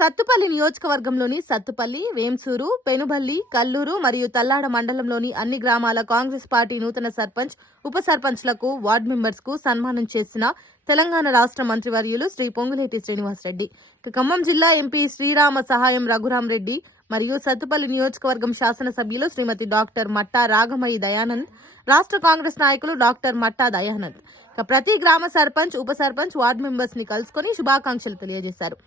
సత్తుపల్లి నియోజకవర్గంలోని సత్తుపల్లి, వేంసూరు, పెనుబల్లి, కల్లూరు మరియు తల్లాడ మండలంలోని అన్ని గ్రామాల కాంగ్రెస్ పార్టీ నూతన సర్పంచ్, ఉప సర్పంచ్లకు, వార్డు మెంబర్స్ కు సన్మానం చేసిన తెలంగాణ రాష్ట్ర మంత్రివర్యులు శ్రీ పొంగులేటి శ్రీనివాసరెడ్డి. ఖమ్మం జిల్లా ఎంపీ శ్రీరామ సహాయం రఘురాం రెడ్డి మరియు సత్తుపల్లి నియోజకవర్గం శాసనసభ్యులు శ్రీమతి డాక్టర్ మట్టా రాగమయి దయానంద్, రాష్ట్ర కాంగ్రెస్ నాయకులు డాక్టర్ మట్టా దయానంద్ ప్రతి గ్రామ సర్పంచ్, ఉప సర్పంచ్, వార్డు మెంబర్స్ ని కలుసుకుని శుభాకాంక్షలు తెలియజేశారు.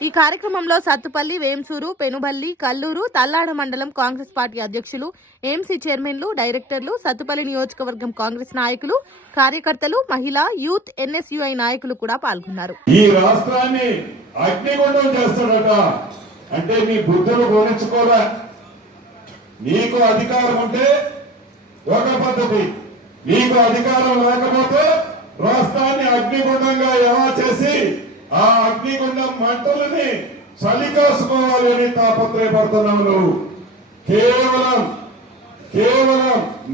ఈ కార్యక్రమంలో సత్తుపల్లి, వేంసూరు, పెనుబల్లి, కల్లూరు, తల్లాడ మండలం కాంగ్రెస్ పార్టీ అధ్యక్షులు, ఏఎంసీ చైర్మన్లు, డైరెక్టర్లు, సత్తుపల్లి నియోజకవర్గం కాంగ్రెస్ నాయకులు, కార్యకర్తలు, మహిళా, యూత్, ఎన్ఎస్యుఐ నాయకులు కూడా పాల్గొన్నారు. ఈ రాష్ట్రాన్ని అగ్నిగుండం చేస్తాడట అంటే నీ బుద్ధులు గోరించుకోరా. నీకు అధికారం ఉంటే ఒక పద్ధతి, నీకు అధికారం లేకపోతే రాష్ట్రాన్ని అగ్నిగుండంగా ఎలా చేసి ఆ అగ్నిగుండం మంటలని చలికాసుకోవాలి అని తాపత్రయపడుతున్నావు. నువ్వు కేవలం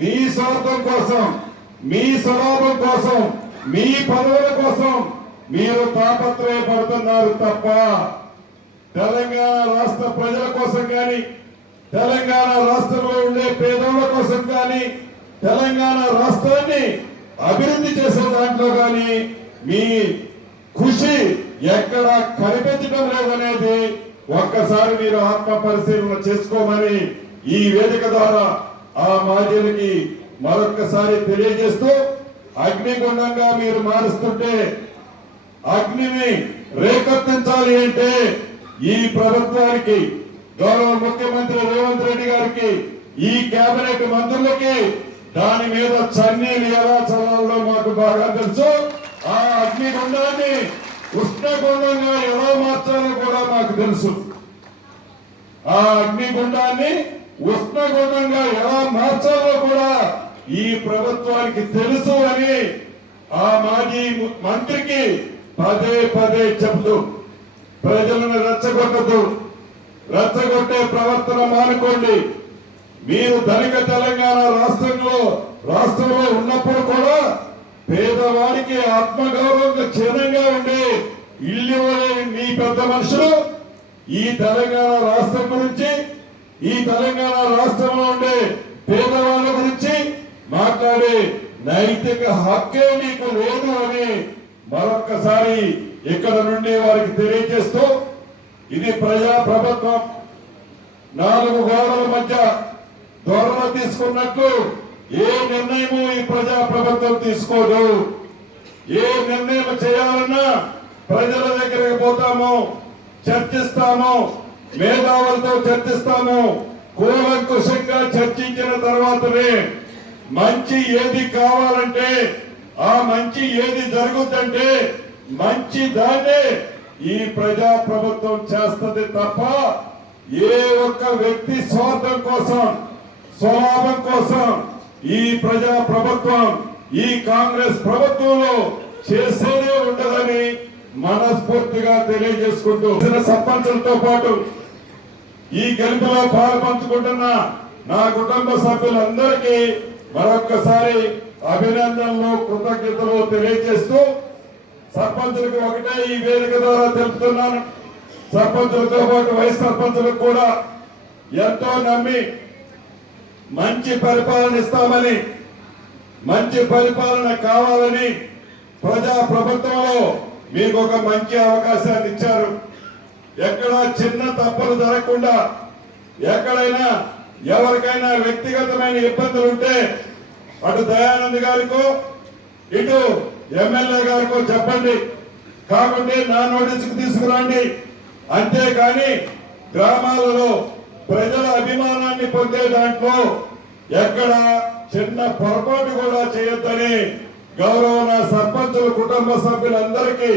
నీ స్వార్థం కోసం, మీ స్వభావం కోసం, మీ పదవుల కోసం మీరు తాపత్రయపడుతున్నారు తప్ప తెలంగాణ రాష్ట్ర ప్రజల కోసం కానీ, తెలంగాణ రాష్ట్రంలో ఉండే పేదోళ్ల కోసం కానీ, తెలంగాణ రాష్ట్రాన్ని అభివృద్ధి చేసే దాంట్లో కానీ మీ కృషి ఎక్కడ కనిపించడం లేదనేది ఒక్కసారి మీరు ఆత్మ పరిశీలన చేసుకోమని ఈ వేదిక ద్వారా ఆ మాజీలకి మరొక్కసారి తెలియజేస్తూ, అగ్నిగుండంగా మీరు మారుస్తుంటే అగ్నిని రేకెత్తించాలి అంటే ఈ ప్రభుత్వానికి, గౌరవ ముఖ్యమంత్రి రేవంత్ రెడ్డి గారికి, ఈ కేబినెట్ మంత్రులకి దాని మీద చన్నీలు ఎలా చల్లాలో మాకు బాగా తెలుసు. ఆ అగ్నిగుండాన్ని ఉష్ణగుండంగా ఎలా మార్చాలో కూడా మాకు తెలుసు. ఆ అగ్నిగుండాన్ని ఉష్ణగుండంగా ఎలా మార్చాలో కూడా ఈ ప్రభుత్వానికి తెలుసు అని ఆ మాజీ మంత్రికి పదే పదే చెబుతూ ప్రజలను రెచ్చగొట్టే ప్రవర్తన మానుకోండి. మీరు ధనిక తెలంగాణ రాష్ట్రంలో ఉన్నప్పుడు కూడా పేదవాడికి ఆత్మగౌరవంగా క్షీణంగా ఉండే ఇల్లు మీ పెద్ద మనుషులు ఈ తెలంగాణ రాష్ట్రం గురించి, ఈ తెలంగాణ రాష్ట్రంలో ఉండే పేదవాళ్ళ గురించి మాట్లాడే నైతిక హక్కే మీకు లేదు అని మరొక్కసారి ఇక్కడ నుండి వారికి తెలియజేస్తూ, ఇది ప్రజా ప్రభుత్వం. 4 గోడల మధ్య ధోరణ తీసుకున్నట్లు ఏ నిర్ణయము ఈ ప్రజా ప్రభుత్వం తీసుకోదు. ఏ నిర్ణయం చేయాలన్నా ప్రజల దగ్గరికి పోతాము, చర్చిస్తాము, మేధావులతో చర్చిస్తాము. కూలంకుషంగా చర్చించిన తర్వాతనే మంచి ఏది కావాలంటే, ఆ మంచి ఏది జరుగుతుందంటే మంచి దాన్నే ఈ ప్రజా ప్రభుత్వం చేస్తుంది తప్ప ఏ ఒక్క వ్యక్తి స్వార్థం కోసం, స్వలాభం కోసం ఈ ప్రజా ప్రభుత్వం, ఈ కాంగ్రెస్ ప్రభుత్వంలో చేసేదే ఉండదని మనస్ఫూర్తిగా తెలియజేసుకుంటూ, సర్పంచులతో పాటు ఈ గెలుపులో పాల్పంచుకుంటున్న నా కుటుంబ సభ్యులందరికీ మరొక్కసారి అభినందనలు, కృతజ్ఞతలు తెలియజేస్తూ, సర్పంచులకు ఒకటే ఈ వేదిక ద్వారా తెలుపుతున్నాను. సర్పంచులతో పాటు వైస్ సర్పంచులకు కూడా ఎంతో నమ్మి మంచి పరిపాలన ఇస్తామని, మంచి పరిపాలన కావాలని ప్రజా ప్రభుత్వంలో మీకు ఒక మంచి అవకాశాన్ని ఇచ్చారు. ఎక్కడ చిన్న తప్పులు జరగకుండా, ఎక్కడైనా ఎవరికైనా వ్యక్తిగతమైన ఇబ్బందులు ఉంటే అటు దయానంద్ గారికో ఇటు ఎమ్మెల్యే గారికో చెప్పండి, కాకుంటే నా నోటీసుకు తీసుకురండి. అంతేకాని గ్రామాలలో ప్రజల అభిమానాన్ని పొందే దాంట్లో ఎక్కడ చిన్న పొరపాటు కూడా చేయొద్దని గౌరవ నా సర్పంచుల కుటుంబ సభ్యులందరికీ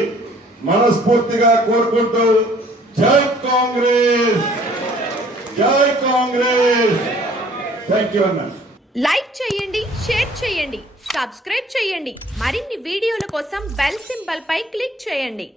మనస్ఫూర్తిగా కోరుకుంటూ, జై కాంగ్రెస్, జై కాంగ్రెస్. థ్యాంక్ యూ అన్న. లైక్ చేయండి, షేర్ చేయండి, సబ్స్క్రైబ్ చేయండి. మరిన్ని వీడియోల కోసం బెల్ సింబల్ పై క్లిక్ చేయండి.